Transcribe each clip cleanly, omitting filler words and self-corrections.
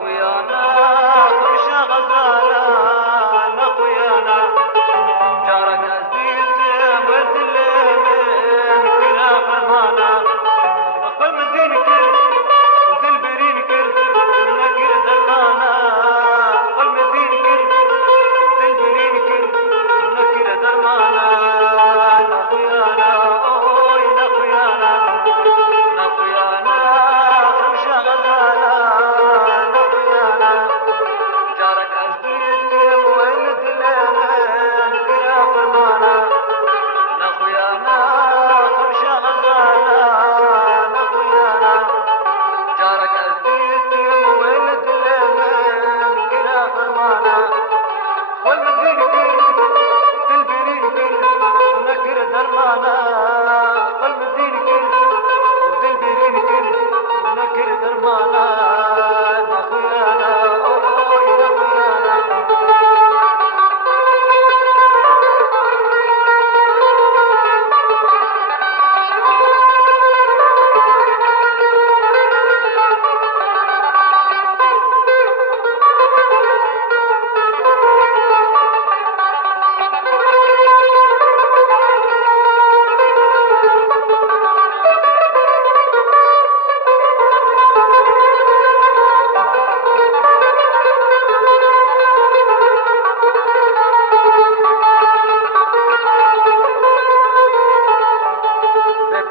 نخويانا خمشة غزالة نخويانا جارك أزيد ودلمن كلا فرمانا أقبل مدين كل ودلبرين كل نكر درمانا أقبل مدين كل ودلبرين كل نكر درمانا نخويانا أوي نخويانا نخويانا خمشة غزالة نخويانا جارك أزيد ولد الأمان كلا فرمانا نخويانا خمشة غزالة نخويانا جارك أزيد ولد الأمان كلا فرمانا والمدين كل دلبرين كل نكر درمانا والمدين كل ودلبرين كل نكر درمانا نخويانا أوي نخويانا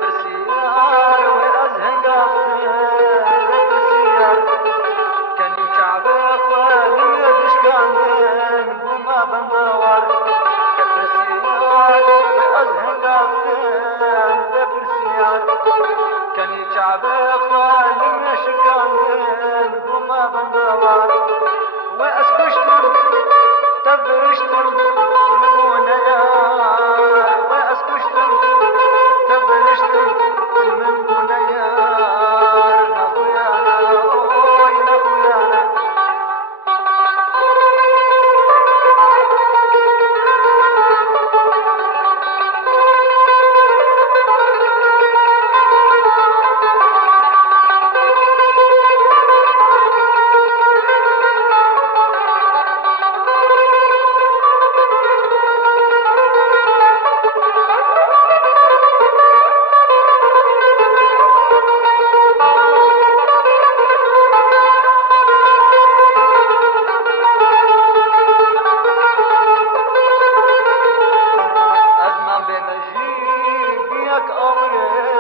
ببرسيار وأزهن قافتين ببرسيار كان يشعب أخوان يدش كاندين بوما بندوار ببرسيار وأزهن قافتين ببرسيار كان يشعب أخوان يدش كاندين بوما بندوار وأسكشتم تبرشتم نبونا يار وأسكشتم تبرشتم من بنيار نخويانا أوي نخويانا أزمان بمجيب ياك أمري